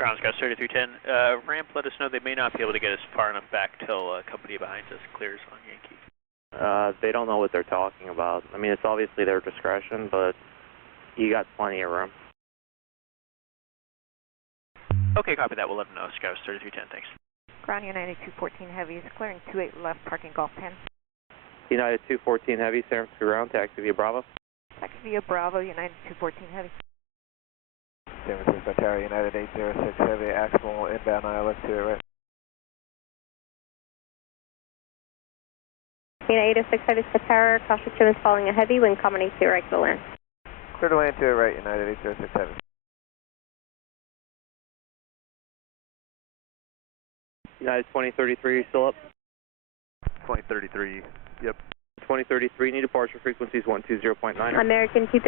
Ground Scout 3310. Ramp let us know they may not be able to get us far enough back till company behind us clears on Yankee. They don't know what they're talking about. I mean, it's obviously their discretion, but you got plenty of room. Okay, copy that. We'll let them know. Scout 3310, thanks. Ground United 214 Heavy is clearing 28 left, parking Golf 10. United 214 Heavy, San Francisco ground, taxi via Bravo. Taxi via Bravo, United 214 Heavy. San Francisco Tower, United 806 Heavy, actual inbound ILS to the right. United 806 Heavy, Tower, caution is following a heavy, wind calm 82, right to land. Clear to land to the right, United 806 Heavy. United 2033, still up? 2033, yep. 2033, need departure frequencies 120.9. American 230.